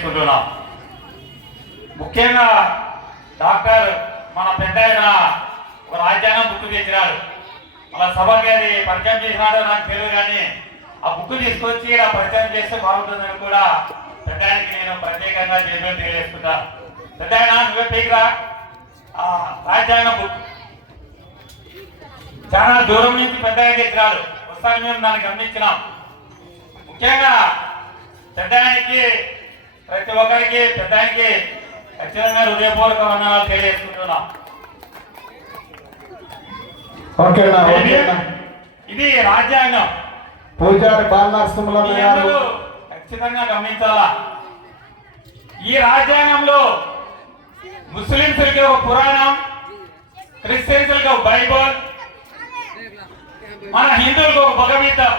తెలియజేసుకుంటున్నాం. ముఖ్యంగా డాక్టర్ మన పెద్ద ఒక రాజ్యాంగం బుక్ తెచ్చినాడు. అలా సభకి అది పరిచయం చేసినాడో నాకు తెలియదు, కానీ ఆ బుక్ తీసుకొచ్చి ఇలా పరిచయం చేస్తే బాగుంటుందని కూడా పెద్దానికి నేను ప్రత్యేకంగా జైలు తెలియజేసుకుంటాను. పెద్ద నువ్వే పీకరా రాజ్యాంగం బుక్ చాలా దూరం నుంచి పెద్దగా తెచ్చినాడు. ఒకసారి మేము దాన్ని గమనించినాం. ముఖ్యంగా పెద్దానికి ప్రతి ఒక్కరికి పెద్దానికి ఖచ్చితంగా హృదయపూర్వక వందనాలు తెలియజేసుకుంటున్నాం. ఇది రాజ్యాంగం. పూజారి బాలనరసింహులు గారు ఖచ్చితంగా గమనించాలా. ఈ రాజ్యాంగంలో ముస్లింస్కి ఒక పురాణం, క్రిస్టియన్స్కి ఒక బైబుల్, మన హిందువులకు ఒక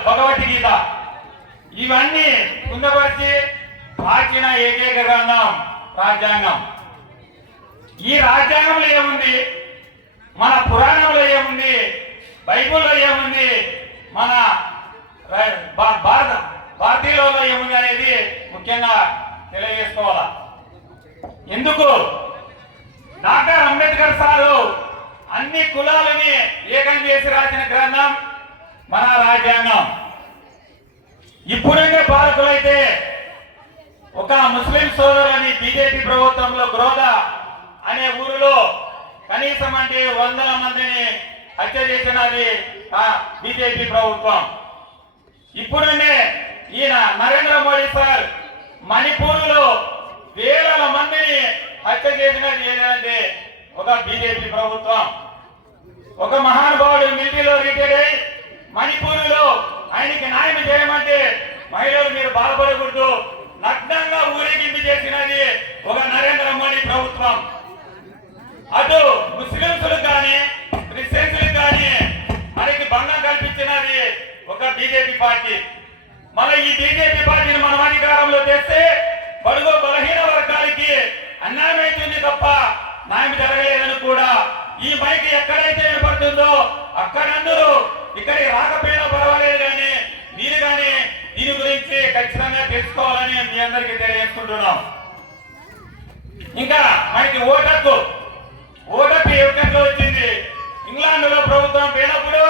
భగవద్గీత ఇవన్నీ పొందపరిచి ప్రాచీన ఏకైక గ్రంథం రాజ్యాంగం. ఈ రాజ్యాంగంలో ఏముంది, మన పురాణంలో ఏముంది, బైబుల్లో ఏముంది, మన భారతీయులలో ఏముంది అనేది ముఖ్యంగా తెలియజేసుకోవాలా. ఎందుకు డాక్టర్ అంబేద్కర్ సారు అన్ని కులాలని ఏకం చేసి రాసిన గ్రంథం మన రాజ్యాంగం. ఇప్పుడంటే పాలకులైతే ఒక ముస్లిం సోదరులని బీజేపీ ప్రభుత్వంలో గ్రోధ అనే ఊరిలో కనీసం అంటే 100 మందిని హత్య చేసినది బీజేపీ ప్రభుత్వం. ఇప్పుడంటే ఈయన నరేంద్ర మోడీ సార్ మణిపూర్లో వేల మందిని హత్య చేసినది ఏదంటే ఒక బీజేపీ ప్రభుత్వం. ఒక మహానుభావుడు మిలిటరీలో రిటైర్ అయి మణిపూర్లో ఆయనకి న్యాయం చేయమంటే మహిళలు మీరు బాధపడకూడదు నగ్నంగా ఊరేగింపు చేసినది ఒక నరేంద్ర మోడీ ప్రభుత్వం. అటు ముస్లింలకు కానీ క్రిస్టియన్స్లకు కానీ మనకి భంగం కల్పించినది ఒక బీజేపీ పార్టీ. మళ్ళీ ఈ బీజేపీ పార్టీని మనం అధికారంలో తెస్తే బడుగు బలహీన వర్గాలకి అన్యాయం అవుతుంది తప్ప న్యాయం జరగలేదని కూడా ఈ మైకి ఎక్కడైతే వినపడుతుందో అక్కడందరూ ఇక్కడికి రాకపోయినా పర్వాలేదు, కానీ మీరు కానీ దీని గురించి ఖచ్చితంగా తెలుసుకోవాలని మీ అందరికీ తెలియజేసుకుంటున్నాం. ఇంకా మనకి ఓటక్కు ఏ విధంగా వచ్చింది. ఇంగ్లాండ్ లో ప్రభుత్వం పోయినప్పుడు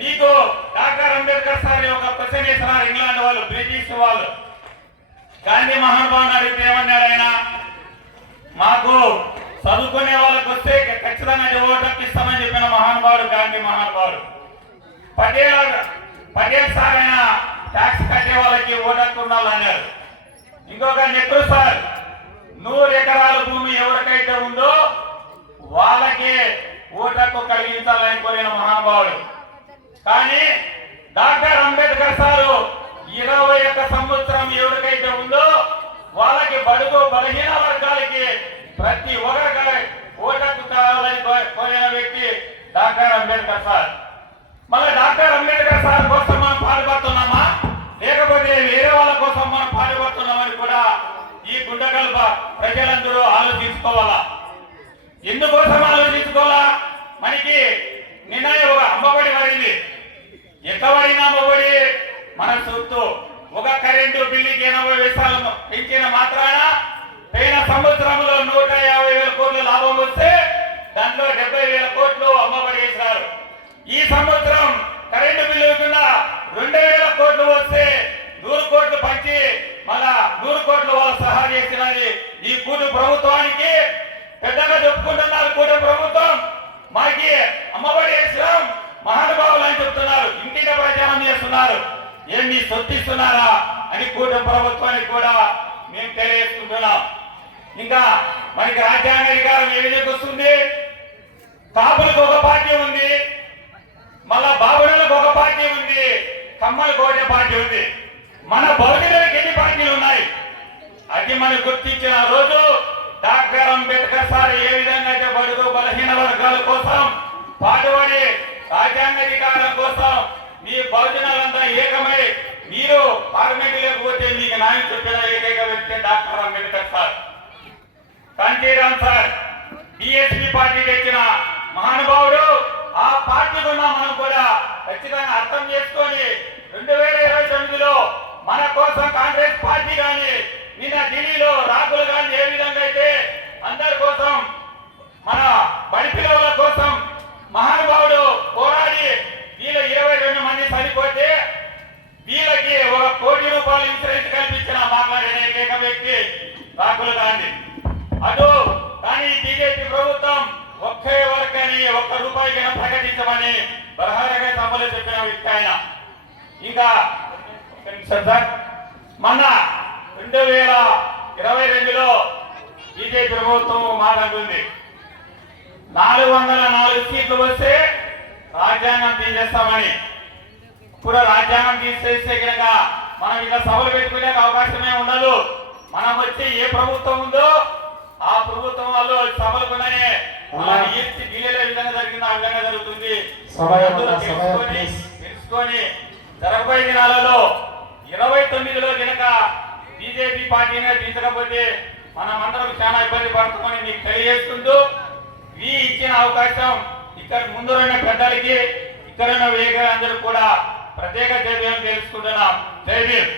మీకు డాక్టర్ అంబేద్కర్ సార్ ఒక క్వశ్చన్ వేస్తున్నారు. ఇంగ్లాండ్ వాళ్ళు, బ్రిటిష్ వాళ్ళు గాంధీ మహానుభావుని అడిగితే ఏమన్నారు ఆయన, మాకు చదువుకునే వాళ్ళకి వస్తే ఖచ్చితంగా ఓటక్కు ఇస్తామని చెప్పిన మహానుభావుడు గాంధీ మహానుభావుడు. పటేల్ సార్ అయినా ట్యాక్స్ కట్టే వాళ్ళకి ఓటక్కు ఉండాలన్నారు. ఇంకొక నెహ్రూ సార్ 100 ఎకరాల భూమి ఎవరికైతే ఉందో వాళ్ళకి ఓటక్కు కలిగించాలని కోరిన మహానుభావుడు. కానీ డాక్టర్ అంబేద్కర్ సారు 21 సంవత్సరం ఎవరికైతే ఉందో వాళ్ళకి బడుగు బలహీన వర్గాలకి ప్రతి ఒక్కరికి ఓటక్కు కావాలని కోరిన వ్యక్తి డాక్టర్ అంబేద్కర్ సార్. మళ్ళీ డాక్టర్ అంబేద్కర్ సార్ కోసం మనం పాటుపడుతున్నామా, లేకపోతే వేరే వాళ్ళ కోసం మనం పాటుపడుతున్నామని కూడా ఈ గుండెగల్ప ప్రజలందరూ ఆలోచించుకోవాలా. ఎందుకోసం ఆలోచించుకోవాలా, మనకి నిన్న ఒక అమ్మఒడి పడింది. ఎంత పడిన అమ్మఒడి మన సొత్తు. ఒక కరెంటు బిల్లుకి 80 పైసలు పెంచిన మాత్రాన పోయిన సంవత్సరంలో 150,000 కోట్ల లాభం వస్తే దాంట్లో 70,000 కోట్లు అమ్మఒడి వేశారు. ఈ సంవత్సరం కరెంటు బిల్లు కింద 2,000 కోట్లు వస్తే 100 కోట్లు పంచి మళ్ళా 100 కోట్లు వాళ్ళు సహాయం చేసినది ఈ కూటు ప్రభుత్వానికి. పెద్దగా చెప్పుకుంటున్నారు కూటు ప్రభుత్వం మాకి అమ్మఒడి వేసినాం మహానుభావులు అని చెప్తున్నారు, ఇంటికి ప్రచారం చేస్తున్నారు. ఏమి సొత్తిస్తున్నారా అని కూటు ప్రభుత్వానికి కూడా మేము తెలియజేసుకుంటున్నాం. ఇంకా మనకి రాజ్యాంగ అధికారం ఏ విధంగా వస్తుంది, కాపులకు ఒక పార్టీ ఉంది, మళ్ళా బాబులకు ఒక పార్టీ ఉంది, కమ్మలకు ఒకటే పార్టీ ఉంది. మన బౌద్ధులకు ఎన్ని పార్టీలు ఉన్నాయి అది మనం గుర్తించిన రోజు డాక్టర్ అంబేద్కర్ సార్ ఏ విధంగా అయితే బడుగు బలహీన వర్గాల కోసం పాటుపడి రాజ్యాంగ అధికారం కోసం మీ బహుజనాలంతా ఏకమై మీరు పార్లమెంట్ లేకపోతే మీకు న్యాయం చెప్పిన ఏకైక వ్యక్తి doctor Ambedkar sir. Kanshi Ram sir BSP party తెచ్చిన మహానుభావుడు. ఆ పార్టీ కూడా మనం కూడా ఖచ్చితంగా అర్థం చేసుకొని 2029లో మన కోసం కాంగ్రెస్ పార్టీ కానీ నిన్న ఢిల్లీలో రాకులు గాంధీ అటు కానీ బీజేపీ ప్రభుత్వం ఒకే వర్గని ₹1 ప్రకటించమని బలహారగా సభలో చెప్పిన వ్యక్తి ఆయన. ఇంకా సార్ మొన్న 2022లో బీజేపీ ప్రభుత్వం మాట అంటుంది 404 సీట్లు వస్తే రాజ్యాంగం తీసేస్తామని. ఇప్పుడు రాజ్యాంగం తీసేస్తే కనుక మనం ఇంకా సభలు పెట్టుకునే అవకాశమే ఉండదు. మనం వచ్చి ఏ ప్రభుత్వం ఉందో ఆ ప్రభుత్వం వాళ్ళు సభలుకునే ఢిల్లీలో విధంగా జరిగింది ఆ విధంగా జరుగుతుంది. తెలుసుకొని జరగబోయే దినాలలో 29లో కనుక బీజేపీ పార్టీని దించకపోతే మనం అందరం చాలా ఇబ్బంది పడుతామని మీకు తెలియజేస్తుంటూ ఈ ఇచ్చిన అవకాశం ఇక్కడ ముందున్న పెద్దలకి ఇక్కడ ఉన్న అందరూ కూడా ప్రత్యేక జై భీమ్ తెలుసుకుంటున్నాం. జై భీమ్.